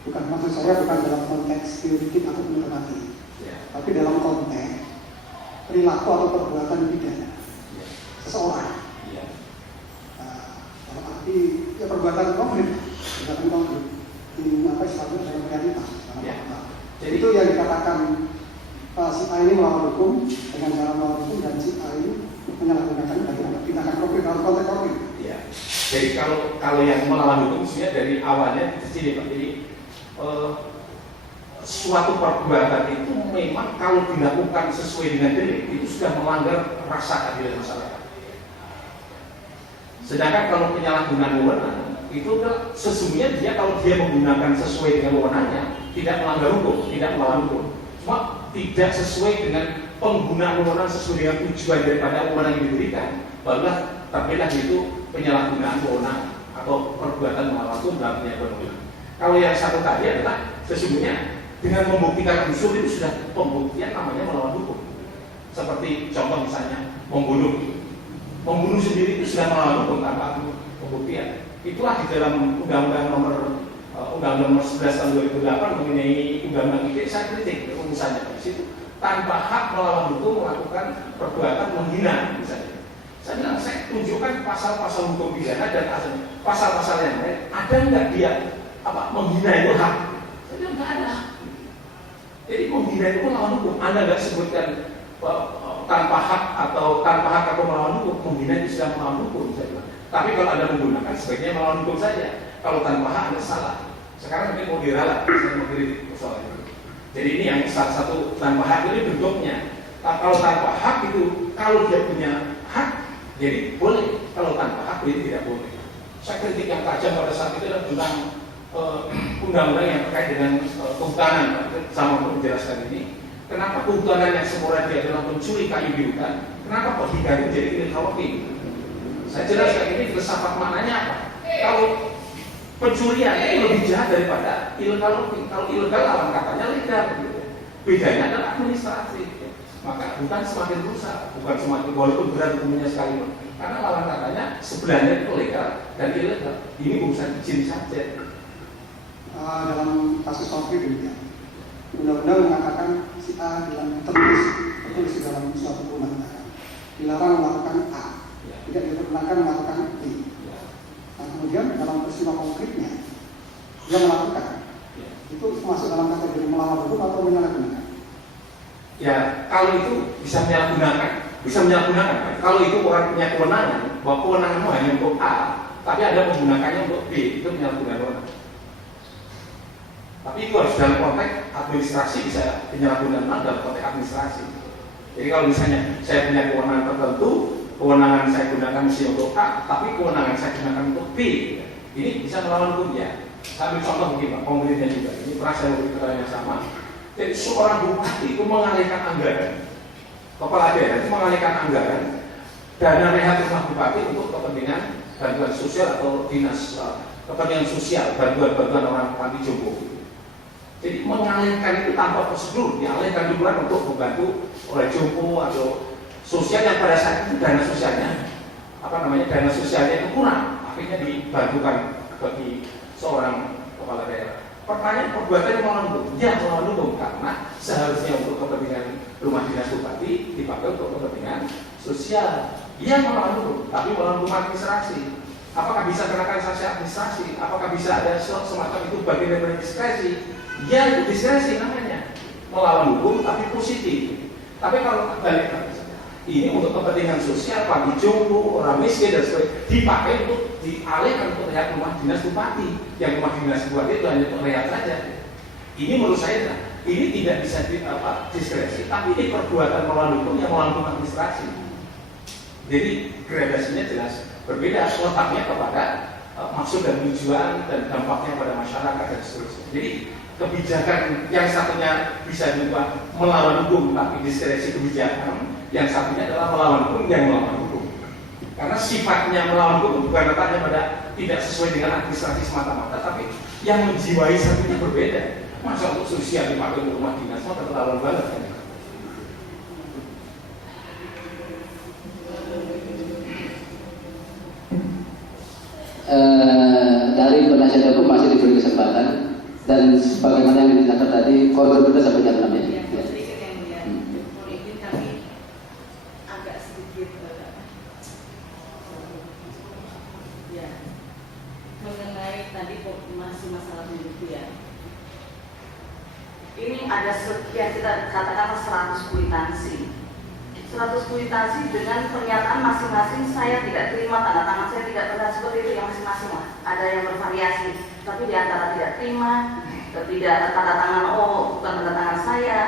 Bukan, maksud saya bukan dalam konteks yuridik atau normatif, tapi dalam konteks perilaku atau perbuatan pidana seseorang. Dalam arti ya perbuatan konkret, ini apa istilahnya dalam realitas. Jadi itu yang dikatakan si A ini melawan hukum dengan cara melawan hukum dan si A ini menyalahgunakan bagi tindakan konkret dalam konteks konkret. Jadi kalau yang melawan hukum sebenarnya dari awalnya di sini Pak. Jadi suatu perbuatan itu memang kalau dilakukan sesuai dengan delik itu sudah melanggar rasa keadilan masyarakat. Sedangkan kalau penyalahgunaan wewenang itu sesungguhnya dia kalau dia menggunakan sesuai dengan wewenangnya tidak melanggar hukum, tidak melawan hukum. Cuma tidak sesuai dengan penggunaan wewenang sesuai dengan tujuan daripada wewenang yang diberikan, barulah terbelah itu penyalahgunaan wewenang atau perbuatan melawan hukum dalam penyalahgunaan wewenang. Kalau yang satu tadi adalah sesungguhnya dengan membuktikan unsur itu sudah pembuktian namanya melawan hukum. Seperti contoh misalnya membunuh sendiri itu sudah melawan hukum tanpa pembuktian. Itulah di dalam Undang-Undang nomor 11 tahun 2008 mengenai Undang-Undang ITE saya kritik misalnya di situ tanpa hak melawan hukum melakukan perbuatan menghina misalnya. Saya bilang saya tunjukkan pasal-pasal hukum pidana dan pasal-pasal yang lain ada nggak dia menghina itu hak? Saya bilang nggak ada. Jadi menghina itu melawan hukum. Anda nggak sebutkan tanpa hak atau melawan hukum, menghina itu sudah melawan hukum. Saya bilang. Tapi kalau Anda menggunakan sebaiknya melawan hukum saja. Kalau tanpa hak Anda salah. Sekarang mungkin mau diralat, saya mau kritik soal itu. Jadi ini yang salah satu tanpa hak ini bentuknya. Kalau tanpa hak itu, kalau dia punya hak, jadi boleh. Kalau tanpa hak itu tidak boleh. Saya kritik yang tajam pada saat itu adalah tentang undang-undang yang terkait dengan kehutanan. Sama untuk menjelaskan ini, kenapa kehutanan yang semula dia adalah mencuri kayu di hutan, kenapa kok diganti jadi illegal logging? Saya jelaskan ini filsafat maknanya apa. Kalau pencurian itu lebih jahat daripada illegal logging. Kalau illegal lawan katanya legal, gitu. Bedanya adalah administrasi. Maka hutan semakin rusak, bukan semakin walaupun berat hukumnya sekalipun. Karena lawan katanya sebelahnya itu legal dan ilegal. Ini urusan izin saja. Dalam kasus konkret demikian, undang-undang mengatakan si A tertulis di dalam suatu undang-undang dilarang melakukan A, tidak diperkenankan melakukan B. Nah, kemudian dalam peristiwa konkretnya dia melakukan, itu masuk dalam kategori melawan hukum atau menyalahgunakan? Ya, kalau itu bisa menyalahgunakan. Kalau itu orang punya kewenangan, bahwa kewenanganmu hanya untuk A, tapi ada menggunakannya untuk B, itu menyalahgunakan kewenangan. Tapi itu harus dalam konteks administrasi, bisa penyalahgunaan dalam konteks administrasi. Jadi kalau misalnya saya punya kewenangan tertentu, kewenangan saya gunakan mesti untuk A, tapi kewenangan saya gunakan untuk B, ini bisa melawan hukum ya. Saya ambil contoh mungkin Pak, konkretnya juga. Ini pernah saya beri keterangan yang sama. Jadi seorang bupati itu mengalihkan anggaran, kepala daerah itu mengalihkan anggaran dana rehat rumah bupati untuk kepentingan bantuan sosial atau dinas kepentingan sosial, bantuan orang panti jompo. Jadi mengalihkan itu tanpa prosedur, dialihkan dukungan untuk membantu oleh jompo atau sosial yang pada saat itu dana sosialnya itu kurang, akhirnya dibantukan bagi seorang kepala daerah. Pertanyaan perbuatannya melawan hukum? Ya melawan hukum karena seharusnya untuk kepentingan rumah dinas bupati dipakai untuk kepentingan sosial. Iya melawan hukum, tapi melawan hukum administrasi. Apakah bisa kenakan sanksi administrasi? Apakah bisa ada semacam itu bagian dari diskresi? Ya itu diskresi namanya, melawan hukum tapi positif. Tapi kalau balik ini untuk kepentingan sosial, panti jompo, orang miskin dan sebagainya dipakai untuk dialihkan untuk rehat rumah dinas bupati. Yang rumah dinas bupati itu hanya untuk rehat saja. Ini menurut saya ini tidak bisa diskresi, tapi ini perbuatan melawan hukum yang melawan hukum administrasi. Jadi gradasinya jelas berbeda, letaknya kepada maksud dan tujuan dan dampaknya pada masyarakat dan seterusnya. Jadi kebijakan yang satunya bisa juga melawan hukum tapi diskresi kebijakan, yang satunya adalah melawan hukum yang melawan hukum. Karena sifatnya melawan hukum bukan letaknya pada tidak sesuai dengan administrasi semata-mata, tapi yang menjiwai satunya berbeda. Masa untuk sosial dipakai untuk rumah dinas, maka terlalu banget kan? Dari penasihat hukum masih diberi kesempatan Dan sebagaimana yang dijelaskan tadi, koridor kita sampai jam 6 ya. Ya, sedikit yang mulia. Mohon izin kami agak sedikit ya mengenai tadi masih masalah itu ya. Ini ada sekian, kita katakan 100 kwitansi. 100 kwitansi dengan pernyataan masing-masing, saya tidak terima, tanda tangan saya tidak pernah, seperti itu yang masing-masing lah. Ada yang bervariasi, tapi di antara tidak terima, tidak tanda tangan, oh bukan tanda tangan saya,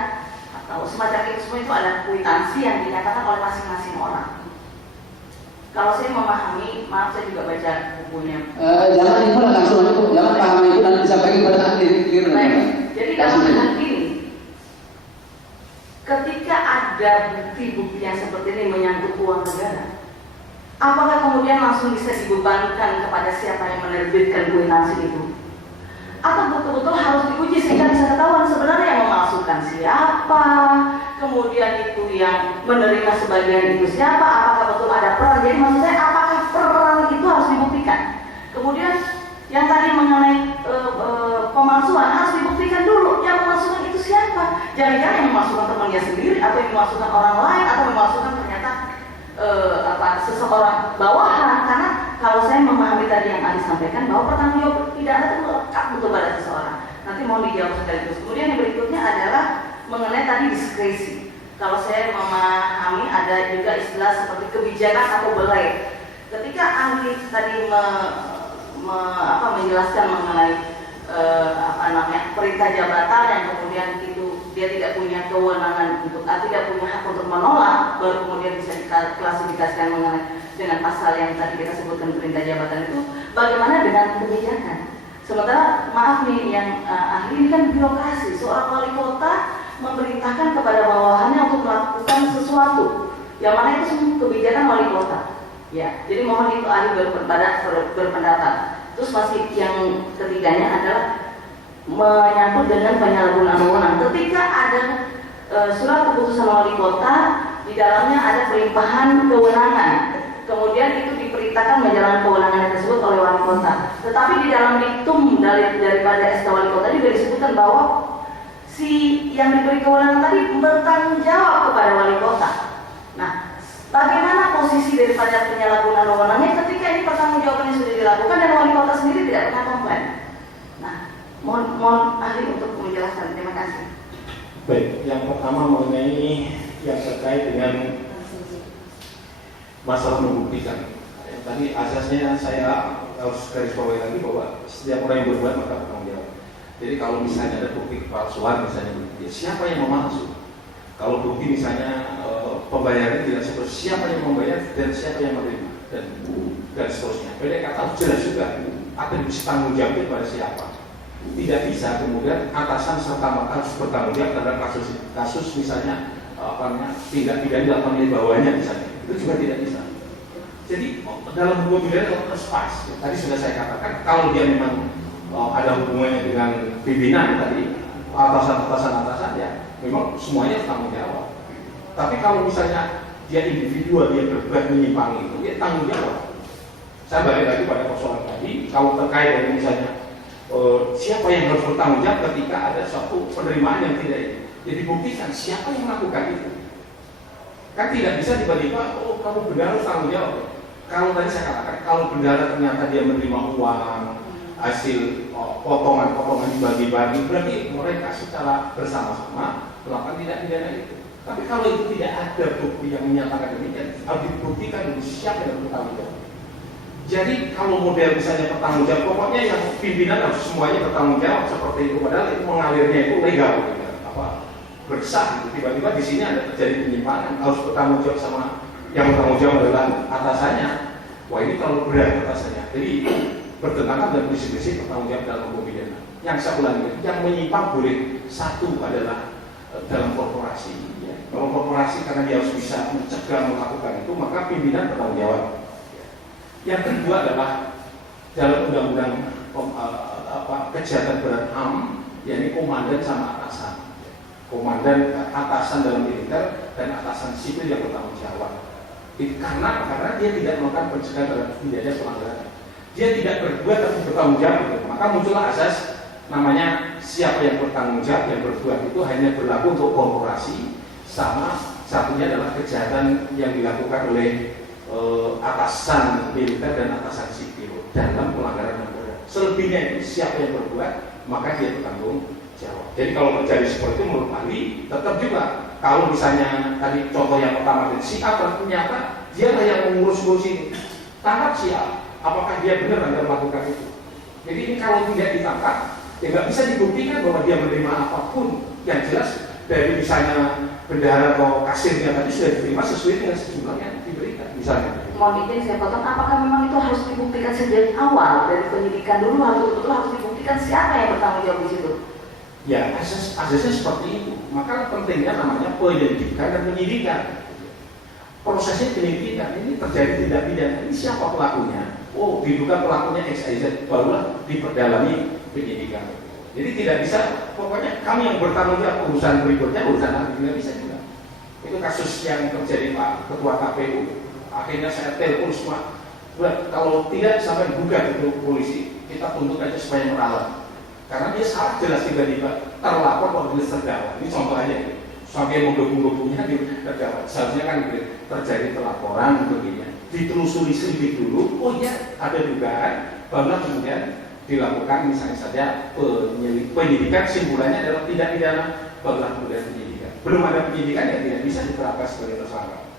atau semacam itu, semua itu ada kwitansi yang dinyatakan oleh masing-masing orang. Kalau saya memahami, maaf saya juga baca bukunya. Jangan itu langsung itu, jangan pahami itu nanti disampaikan kepada ahli. Baik, jadi dalam hal ini, ketika ada bukti-bukti yang seperti ini menyangkut uang negara, apakah kemudian langsung bisa dibebankan kepada siapa yang menerbitkan kwitansi itu? Atau betul-betul harus diuji sehingga bisa ketahuan sebenarnya yang memalsukan siapa, kemudian itu yang menerima sebagian itu siapa, apakah betul ada peran? Jadi maksud saya, apakah peran itu harus dibuktikan? Kemudian yang tadi mengenai pemalsuan harus dibuktikan dulu, yang memalsukan itu siapa? Jangan-jangan yang memalsukan temannya sendiri, atau yang memalsukan orang lain, atau memalsukan ternyata seseorang bawahan. Karena kalau saya memahami tadi yang Adi sampaikan bahwa pertanggung jawab pidana itu melekat betul pada seseorang. Nanti mohon dijawab sekaligus. Kemudian yang berikutnya adalah mengenai tadi diskresi. Kalau saya memahami ada juga istilah seperti kebijakan atau belai. Ketika Adi tadi menjelaskan mengenai perintah jabatan yang kemudian itu dia tidak punya kewenangan untuk tidak punya hak untuk menolak, baru kemudian bisa diklasifikasikan mengenai dengan pasal yang tadi kita sebutkan perintah jabatan itu. Bagaimana dengan kebijakan? Sementara maaf nih yang ahli ini kan birokrasi, seorang wali kota memerintahkan kepada bawahannya untuk melakukan sesuatu yang mana itu semua kebijakan wali kota. Ya, jadi mohon itu ahli berpendapat. Terus masih yang ketiganya adalah menyangkut dengan penyalahgunaan wewenang. Ketika ada surat keputusan wali kota, di dalamnya ada pelimpahan kewenangan. Kemudian itu diperintahkan menjalankan kewenangan tersebut oleh wali kota. Tetapi di dalam diktum daripada SK wali kota juga disebutkan bahwa si yang diberi kewenangan tadi bertanggung jawab kepada wali kota. Nah, bagaimana posisi daripada penyalahgunaan wewenangnya ketika ini pertanggungjawabannya sudah dilakukan dan wali kota sendiri tidak pernah komplain? Nah, mohon ahli untuk menjelaskan. Terima kasih. Baik, yang pertama mengenai yang terkait dengan masalah membuktikan. Yang tadi asasnya saya harus garis bawahi lagi bahwa setiap orang yang berbuat maka bertanggung jawab. Jadi kalau misalnya ada bukti kepalsuan, misalnya ya siapa yang memalsu? Kalau bukti misalnya pembayaran tidak seperti siapa yang membayar dan siapa yang menerima dan seterusnya. Beda kata jelas juga akan bisa tanggung jawab kepada siapa. Tidak bisa kemudian atasan serta merta harus bertanggung jawab terhadap kasus misalnya tindak pidana dilakukan oleh bawahnya misalnya, itu juga tidak bisa. Jadi dalam hukum pidana harus pas. Tadi sudah saya katakan kalau dia memang ada hubungannya dengan pimpinan tadi atasan ya memang semuanya tanggung jawab. Tapi kalau misalnya dia individu, dia berbuat menyimpang itu, dia tanggung jawab. Saya balik lagi pada persoalan tadi, kalau terkait dengan misalnya siapa yang harus bertanggung jawab ketika ada suatu penerimaan yang tidak dibuktikan, siapa yang melakukan itu? Kan tidak bisa tiba-tiba, oh kamu bendahara harus tanggung jawab. Kalau tadi saya katakan, kalau bendahara ternyata dia menerima uang, hasil potongan-potongan dibagi-bagi, berarti mereka secara bersama-sama melakukan tindak pidana itu. Tapi kalau itu tidak ada bukti yang menyatakan demikian, harus dibuktikan dulu siapa yang bertanggung jawab. Jadi kalau model misalnya bertanggung jawab, pokoknya yang pimpinan harus semuanya bertanggung jawab seperti itu, padahal itu mengalirnya itu legal, gitu, bersah. Gitu. Tiba-tiba di sini ada terjadi penyimpangan, harus bertanggung jawab sama yang bertanggung jawab adalah atasannya. Wah ini terlalu berat atasannya. Jadi bertentangan dengan prinsip-prinsip bertanggung jawab dalam hukum pidana. Yang saya ulangi, yang menyimpang boleh satu adalah dalam korporasi. Kalau korporasi karena dia harus bisa mencegah melakukan itu, maka pimpinan bertanggung jawab. Yang kedua adalah dalam undang-undang kejahatan berat HAM, yakni komandan sama atasan. Komandan atasan dalam militer dan atasan sipil yang bertanggung jawab. Karena dia tidak melakukan pencegahan terhadap pidana pelanggaran. Dia tidak berbuat tapi bertanggung jawab. Maka muncullah asas namanya siapa yang bertanggung jawab yang berbuat itu hanya berlaku untuk korporasi, sama satunya adalah kejahatan yang dilakukan oleh atasan militer dan atasan sipil dalam pelanggaran HAM berat. Selebihnya itu siapa yang berbuat maka dia bertanggung jawab. Jadi kalau terjadi seperti itu menurut ahli tetap juga kalau misalnya tadi contoh yang pertama si A ternyata dialah yang mengurus-urus ini, tangkap si A. Apakah dia benar Anda melakukan itu? Jadi ini kalau tidak ditangkap, ya nggak bisa dibuktikan bahwa dia menerima apapun. Yang jelas dari misalnya bendahara atau kasirnya tadi sudah diterima sesuai dengan sejumlah yang diberikan. Misalnya. Mohon izin saya potong, apakah memang itu harus dibuktikan sejak awal dari penyidikan dulu betul-betul harus dibuktikan siapa yang bertanggung jawab di situ? Ya asasnya seperti itu. Maka pentingnya namanya penyelidikan dan penyidikan. Prosesnya penyelidikan ini terjadi tindak pidana. Ini siapa pelakunya? Oh, diduga pelakunya XYZ, barulah diperdalami penyidikan. Jadi tidak bisa, pokoknya kami yang bertanggung jawab urusan berikutnya, urusan nanti tidak bisa juga. Itu kasus yang terjadi Pak Ketua KPU. Akhirnya saya telepon semua. Kalau tidak sampai gugat itu polisi, kita tuntut aja supaya meralat. Karena dia salah jelas tiba-tiba terlapor kok jelas terdakwa. Ini contoh aja ini. Sampai menggebu-gebunya di terdakwa. Seharusnya kan terjadi pelaporan begini. Ditelusuri sedikit dulu, oh iya ada dugaan, barulah kemudian dilakukan misalnya saja penyidikan, simpulannya adalah tidak pidana, barulah kemudian penyidikan. Belum ada penyidikan ya tidak bisa diterapkan sebagai tersangka.